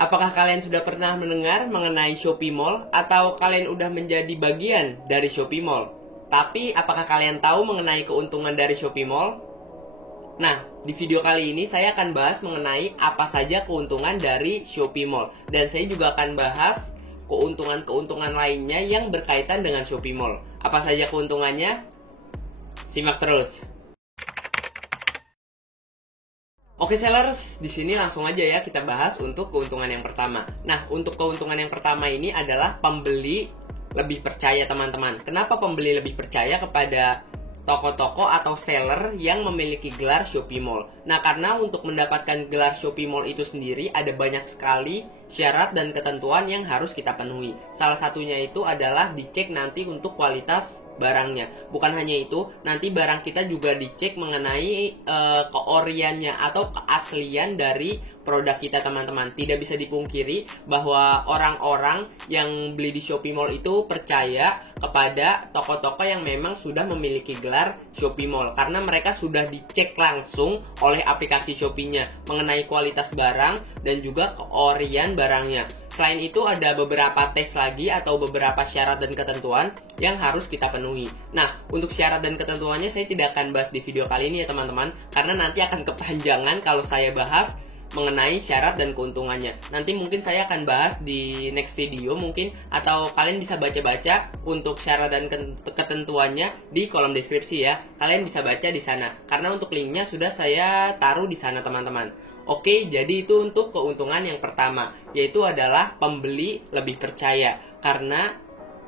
Apakah kalian sudah pernah mendengar mengenai Shopee Mall atau kalian udah menjadi bagian dari Shopee Mall? Tapi apakah kalian tahu mengenai keuntungan dari Shopee Mall? Nah, di video kali ini saya akan bahas mengenai apa saja keuntungan dari Shopee Mall. Dan saya juga akan bahas keuntungan-keuntungan lainnya yang berkaitan dengan Shopee Mall. Apa saja keuntungannya? Simak terus. Oke sellers, di sini langsung aja ya kita bahas untuk keuntungan yang pertama. Nah, untuk keuntungan yang pertama ini adalah pembeli lebih percaya teman-teman. Kenapa pembeli lebih percaya kepada toko-toko atau seller yang memiliki gelar Shopee Mall? Nah, karena untuk mendapatkan gelar Shopee Mall itu sendiri ada banyak sekali syarat dan ketentuan yang harus kita penuhi. Salah satunya itu adalah dicek nanti untuk kualitas barangnya. Bukan hanya itu, nanti barang kita juga dicek mengenai keoriannya atau keaslian dari produk kita teman-teman. Tidak bisa dipungkiri bahwa orang-orang yang beli di Shopee Mall itu percaya kepada toko-toko yang memang sudah memiliki gelar Shopee Mall, karena mereka sudah dicek langsung oleh aplikasi Shopee-nya mengenai kualitas barang dan juga keorian barangnya. Selain itu ada beberapa tes lagi atau beberapa syarat dan ketentuan yang harus kita penuhi. Nah, untuk syarat dan ketentuannya saya tidak akan bahas di video kali ini ya teman-teman, karena nanti akan kepanjangan kalau saya bahas mengenai syarat dan keuntungannya. Nanti mungkin saya akan bahas di next video mungkin, atau kalian bisa baca-baca untuk syarat dan ketentuannya di kolom deskripsi ya. Kalian bisa baca di sana, karena untuk linknya sudah saya taruh di sana teman-teman. Oke, jadi itu untuk keuntungan yang pertama, yaitu adalah pembeli lebih percaya karena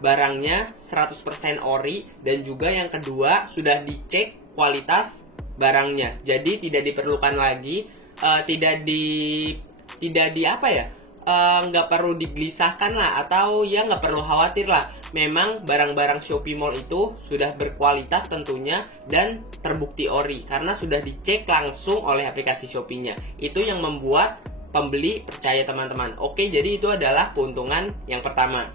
barangnya 100% ori, dan juga yang kedua sudah dicek kualitas barangnya. Jadi tidak diperlukan lagi nggak perlu digelisahkan lah, atau ya nggak perlu khawatir lah. Memang barang-barang Shopee Mall itu sudah berkualitas tentunya dan terbukti ori karena sudah dicek langsung oleh aplikasi Shopee-nya. Itu yang membuat pembeli percaya teman-teman. Oke, jadi itu adalah keuntungan yang pertama.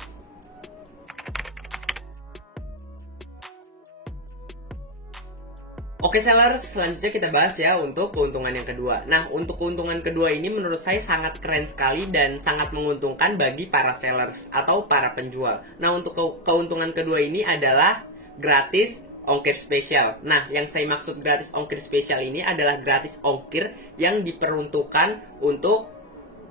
Oke sellers, selanjutnya kita bahas ya untuk keuntungan yang kedua. Nah, untuk keuntungan kedua ini menurut saya sangat keren sekali dan sangat menguntungkan bagi para sellers atau para penjual. Nah, untuk keuntungan kedua ini adalah gratis ongkir spesial. Nah, yang saya maksud gratis ongkir spesial ini adalah gratis ongkir yang diperuntukkan untuk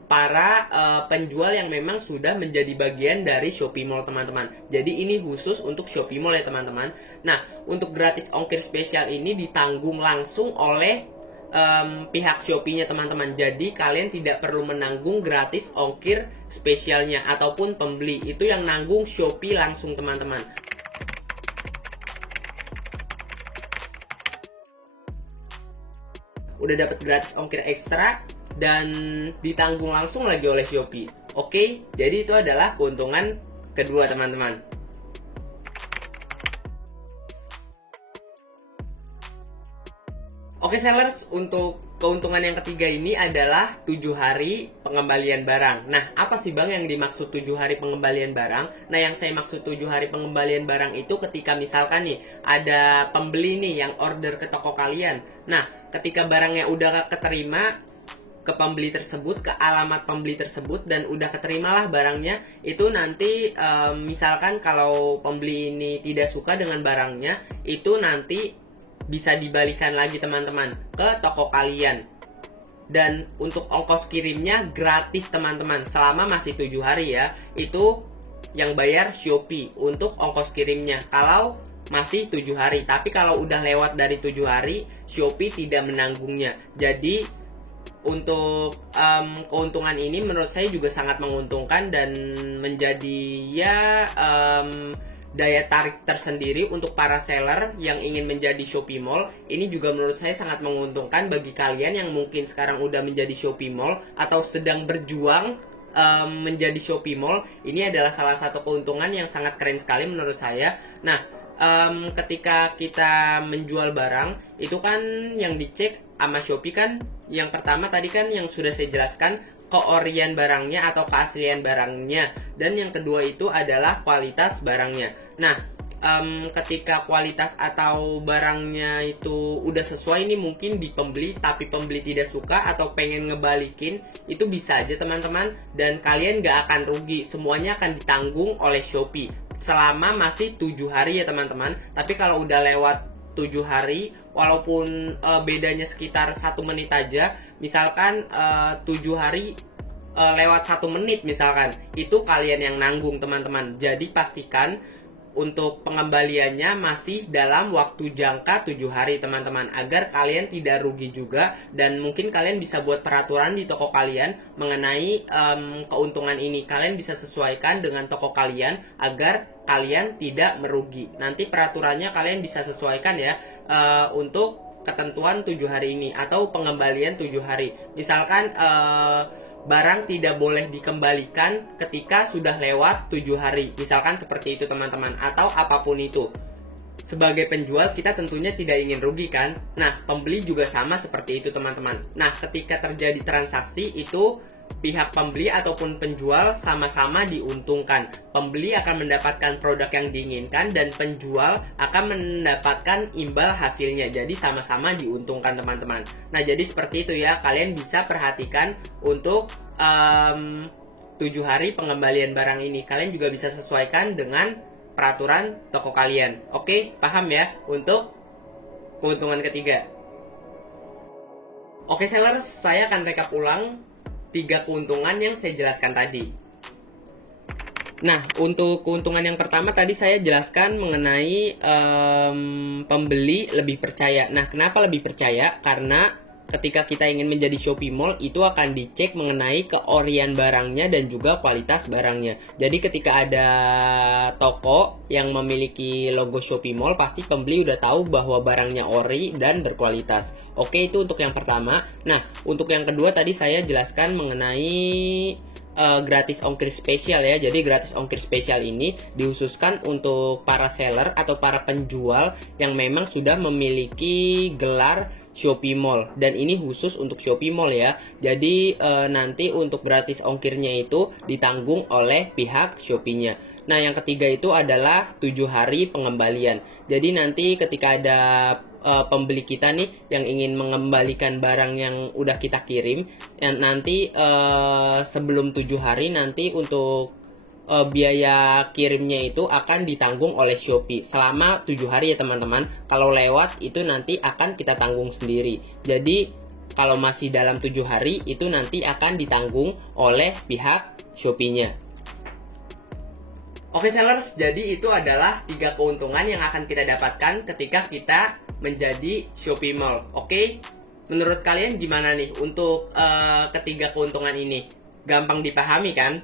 para penjual yang memang sudah menjadi bagian dari Shopee Mall teman-teman. Jadi ini khusus untuk Shopee Mall ya teman-teman. Nah, untuk gratis ongkir spesial ini ditanggung langsung oleh pihak Shopee-nya teman-teman. Jadi kalian tidak perlu menanggung gratis ongkir spesialnya ataupun pembeli. Itu yang nanggung Shopee langsung teman-teman. Udah dapat gratis ongkir ekstra dan ditanggung langsung lagi oleh Shopee. Oke, jadi itu adalah keuntungan kedua teman-teman. Oke sellers, untuk keuntungan yang ketiga ini adalah 7 hari pengembalian barang. Nah, apa sih bang yang dimaksud 7 hari pengembalian barang? Nah, yang saya maksud 7 hari pengembalian barang itu ketika misalkan nih ada pembeli nih yang order ke toko kalian. Nah, ketika barangnya udah keterima ke pembeli tersebut, ke alamat pembeli tersebut, dan udah keterimalah barangnya, itu nanti misalkan kalau pembeli ini tidak suka dengan barangnya, itu nanti bisa dibalikan lagi teman-teman ke toko kalian. Dan untuk ongkos kirimnya gratis teman-teman, selama masih 7 hari ya. Itu yang bayar Shopee untuk ongkos kirimnya kalau masih 7 hari. Tapi kalau udah lewat dari 7 hari, Shopee tidak menanggungnya. Jadi untuk keuntungan ini menurut saya juga sangat menguntungkan dan menjadi daya tarik tersendiri untuk para seller yang ingin menjadi Shopee Mall. Ini juga menurut saya sangat menguntungkan bagi kalian yang mungkin sekarang udah menjadi Shopee Mall atau sedang berjuang menjadi Shopee Mall. Ini adalah salah satu keuntungan yang sangat keren sekali menurut saya. Nah, ketika kita menjual barang itu kan yang dicek sama Shopee kan yang pertama tadi kan yang sudah saya jelaskan, keorian barangnya atau keaslian barangnya, dan yang kedua itu adalah kualitas barangnya. Nah, ketika kualitas atau barangnya itu udah sesuai nih mungkin di pembeli, tapi pembeli tidak suka atau pengen ngebalikin, itu bisa aja teman-teman, dan kalian gak akan rugi, semuanya akan ditanggung oleh Shopee selama masih 7 hari ya teman-teman. Tapi kalau udah lewat 7 hari, walaupun bedanya sekitar 1 menit aja, misalkan 7 hari lewat 1 menit misalkan, itu kalian yang nanggung teman-teman. Jadi pastikan untuk pengembaliannya masih dalam waktu jangka 7 hari teman-teman, agar kalian tidak rugi juga. Dan mungkin kalian bisa buat peraturan di toko kalian mengenai keuntungan ini. Kalian bisa sesuaikan dengan toko kalian agar kalian tidak merugi. Nanti peraturannya kalian bisa sesuaikan ya untuk ketentuan 7 hari ini atau pengembalian 7 hari. Misalkan barang tidak boleh dikembalikan ketika sudah lewat 7 hari. Misalkan seperti itu teman-teman, atau apapun itu. Sebagai penjual kita tentunya tidak ingin rugi kan. Nah, pembeli juga sama seperti itu teman-teman. Nah, ketika terjadi transaksi itu pihak pembeli ataupun penjual sama-sama diuntungkan. Pembeli akan mendapatkan produk yang diinginkan dan penjual akan mendapatkan imbal hasilnya. Jadi sama-sama diuntungkan teman-teman. Nah, jadi seperti itu ya. Kalian bisa perhatikan untuk 7 hari pengembalian barang ini. Kalian juga bisa sesuaikan dengan peraturan toko kalian. Oke, paham ya untuk keuntungan ketiga. Oke sellers, saya akan rekap ulang 3 keuntungan yang saya jelaskan tadi. Nah, untuk keuntungan yang pertama tadi saya jelaskan mengenai pembeli lebih percaya. Nah, kenapa lebih percaya? Karena ketika kita ingin menjadi Shopee Mall, itu akan dicek mengenai keorian barangnya dan juga kualitas barangnya. Jadi ketika ada toko yang memiliki logo Shopee Mall, pasti pembeli udah tahu bahwa barangnya ori dan berkualitas. Oke, itu untuk yang pertama. Nah, untuk yang kedua tadi saya jelaskan mengenai gratis ongkir spesial ya. Jadi gratis ongkir spesial ini dikhususkan untuk para seller atau para penjual yang memang sudah memiliki gelar Shopee Mall, dan ini khusus untuk Shopee Mall ya. Jadi nanti untuk gratis ongkirnya itu ditanggung oleh pihak Shopee-nya. Nah, yang ketiga itu adalah 7 hari pengembalian. Jadi nanti ketika ada pembeli kita nih yang ingin mengembalikan barang yang udah kita kirim, nanti sebelum 7 hari nanti untuk biaya kirimnya itu akan ditanggung oleh Shopee selama 7 hari ya teman-teman. Kalau lewat itu nanti akan kita tanggung sendiri. Jadi kalau masih dalam 7 hari itu nanti akan ditanggung oleh pihak Shopee-nya. Oke sellers, jadi itu adalah 3 keuntungan yang akan kita dapatkan ketika kita menjadi Shopee Mall. Oke, menurut kalian gimana nih untuk ketiga keuntungan ini? Gampang dipahami kan?